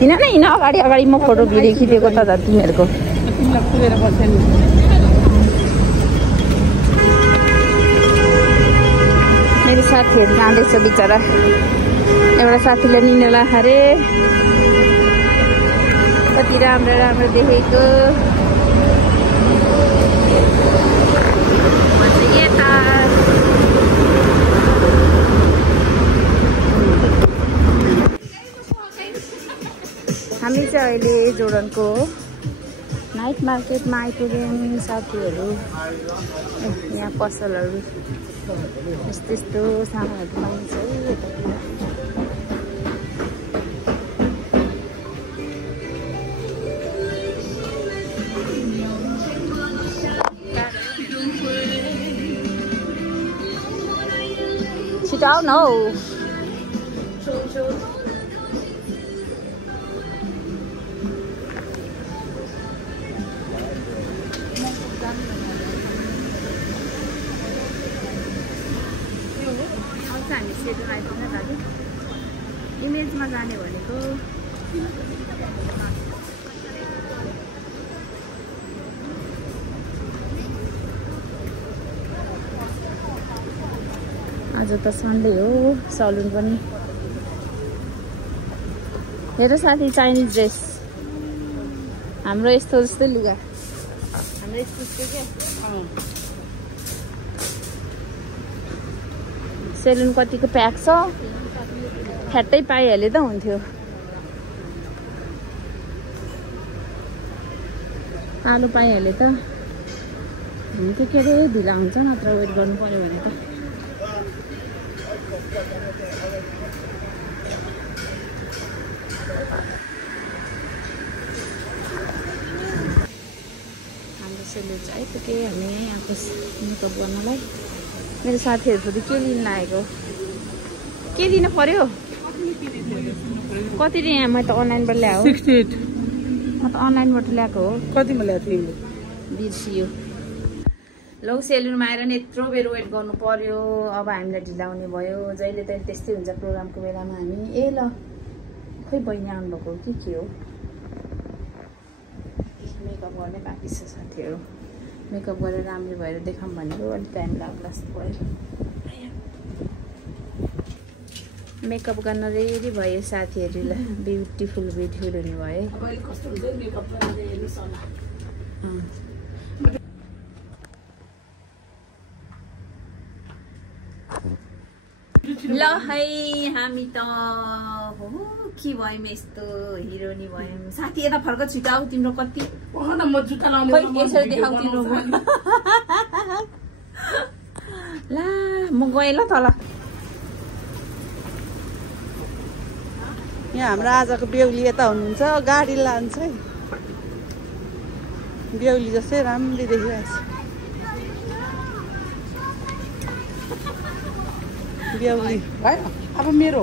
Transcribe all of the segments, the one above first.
हिँड न हिँड अगाडि अगाडि म फोटो भिडियो खिचेको त तिमीहरूको मेरो साथीहरू जाँदैछ बिचरा एउटा साथीले निनेला अरे कति राम्रो राम्रो देखेको यता हामी चाहिँ अहिले जोर्डनको नाइट मार्केटमा आइपुग्यौँ साथीहरू यहाँ पसलहरू यस्तो यस्तो सामानहरू पाइन्छ छिटो आऊ न हौ हामी सेटमा आइपुग्न लाग्यो इमेजमा जाने भनेको आज त सन्डे हो सलुन पनि हेर साथी चाइनिज ड्रेस हाम्रो यस्तो जस्तै लुगा हाम्रो यस्तो क्या सेलुन कतिको प्याक छ फ्याट्टै पाइहाले त हुन्थ्यो आलु पाइहाले त हुन्थ्यो के अरे ढिला हुन्छ नत्र वेट गर्नु पर्यो भने त हाम्रो सेलुन चाहिँ आइपुगे हामी यहाँको मेकअप गर्नलाई मेरो साथीहरू फेरि के लिन लागेको के लिनु पर्यो कति रे यहाँ म त अनलाइनबाट ल्याएको 68 म त अनलाइनबाट ल्याएको हो कतिमा ल्याएको थियौ बिर्सियो लौ सेलुनमा आएर नि यत्रो बेर वेट गर्नु पर्यो अब हामीलाई ढिला हुने भयो जहिले तहिले त्यस्तै हुन्छ प्रोग्रामको बेलामा हामी ए ल खोइ बहिनी आउनुभएको के हो मेकअप गर्ने बाँकी छ साथीहरू मेकअप गरेर राम्रो भएर देखाऊँ भनेको अलिक टाइम लाग्ला भयो मेकअप गर्न रेडी भयो साथीहरूलाई ब्युटिफुल हुने भयो ल है हामी त हो के भयौँ यस्तो हिरोनी भयौँ साथी यता फर्क छिटो आऊ तिम्रो कति म जुत्ता लाउने यसरी देखाऊ तिम्रो ला म गएँ ल तल यहाँ हाम्रो आजको बेहुली यता हुनुहुन्छ गाडी लान्छ है बेहुली जस्तै राम्ररी देखिरहेको छ बेहुली भयो अब मेरो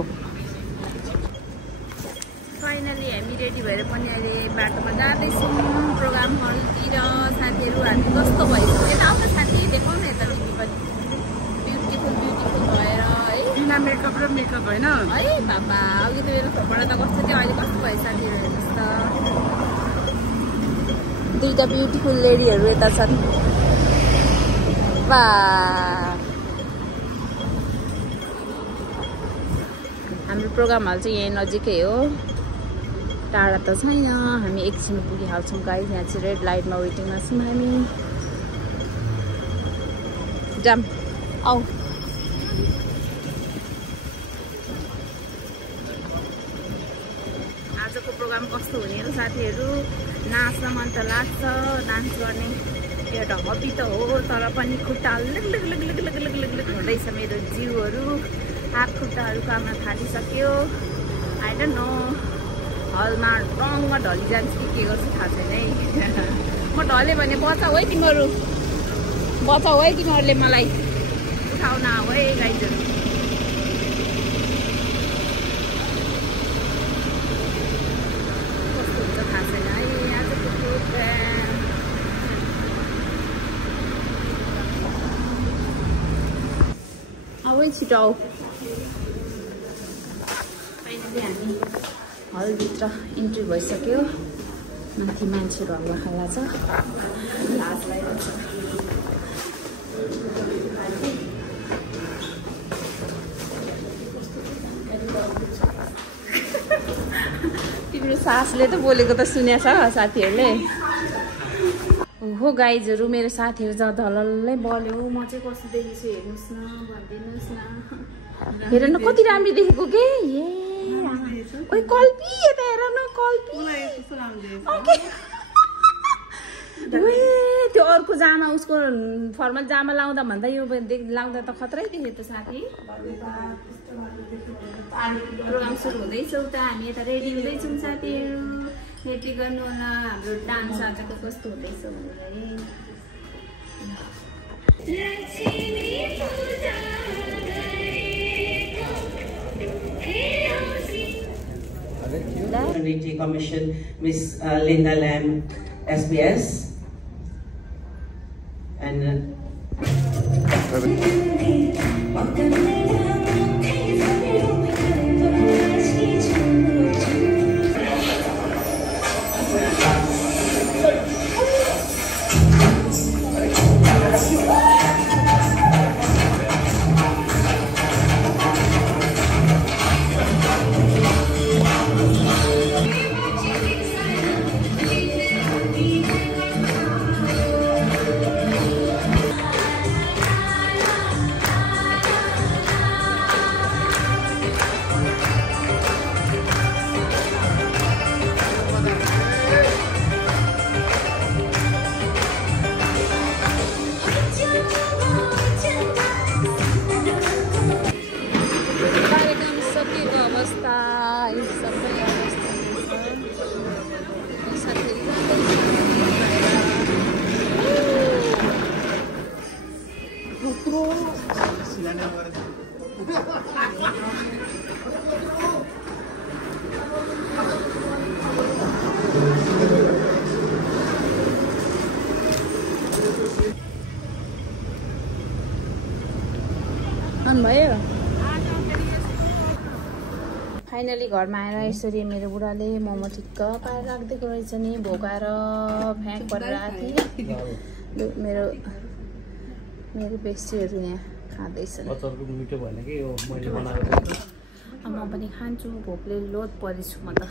फाइनली हामी रेडी भएर पनि अहिले बाटोमा जाँदैछौँ प्रोग्राम हलतिर साथीहरू हामी कस्तो भइसक्यो यता आउँछ साथी देखाउँ न यता तिमी पनि ब्युटिफुल भएर है बिना मेकअप र मेकअप होइन है बाबा अघि त मेरो थोपडा त कस्तो थियो अहिले कस्तो भयो साथीहरू हेर्नुहोस् त दुईटा ब्युटिफुल लेडीहरू यता छन् बा हाम्रो प्रोग्राम हल चाहिँ यहीँ नजिकै हो टाढा त छैन हामी एकछिन पुगिहाल्छौँ गाइस यहाँ चाहिँ रेड लाइटमा वेटिङमा छौँ हामी जाम आऊ आजको प्रोग्राम कस्तो हुने हो साथीहरू नाच्न मन त लाग्छ डान्स गर्ने एउटा हबी त हो तर पनि खुट्टा लुक हुँदैछ मेरो जिउहरू हात खुट्टाहरू काम्न थालिसक्यो आई डोन्ट नो हलमा टङमा ढलिजान्छ कि के गर्छु थाहा छैन है म ढलेँ भने बचाऊ है तिमीहरूले मलाई उठाउन आऊ है गाइजहरू कस्तो हुन्छ थाहा छैन है आजको प्रोग्राम अब छिटो आऊ फाइनली हामी हलभित्र इन्ट्री भइसक्यो। माथि मान्छेहरू हल्ला खल्ला छ, लाज लागिरहेको छ। तिम्रो सासले त बोलेको त सुनेछ साथीहरूले। हो गाइजहरू, मेरो साथीहरू जहाँ धलल्लै बल्यो, म चाहिँ कस्तो देखेछु हेर्नुहोस् न, भनिदिनुहोस् न। हेर न कति राम्रो देखेको के। ओइ कल्पी, यता हेर न कल्पी। त्यो अर्को जामा, उसको फर्मल जामा लाउँदा भन्दा यो लाउँदा त खतरै देख्यो त साथी। प्रोग्राम सुरु हुँदैछ उता, हामी यता रेडी हुँदैछौँ साथीहरू। रेडी गर्नु होला, हाम्रो डान्स आजको कस्तो हुँदैछ भनेर। Community Commission, Miss Linda Lam, SBS, and भयो। फाइनली घरमा आएर यसरी मेरो बुढाले मोमो ठिक्क पारेर राखिदिएको रहेछ नि। भोकाएर फ्याँक परेर आएको थिएँ। मेरो बेस्टीहरू यहाँ खाँदैछन्। म पनि खान्छु, भोकले लोड परेछु म त।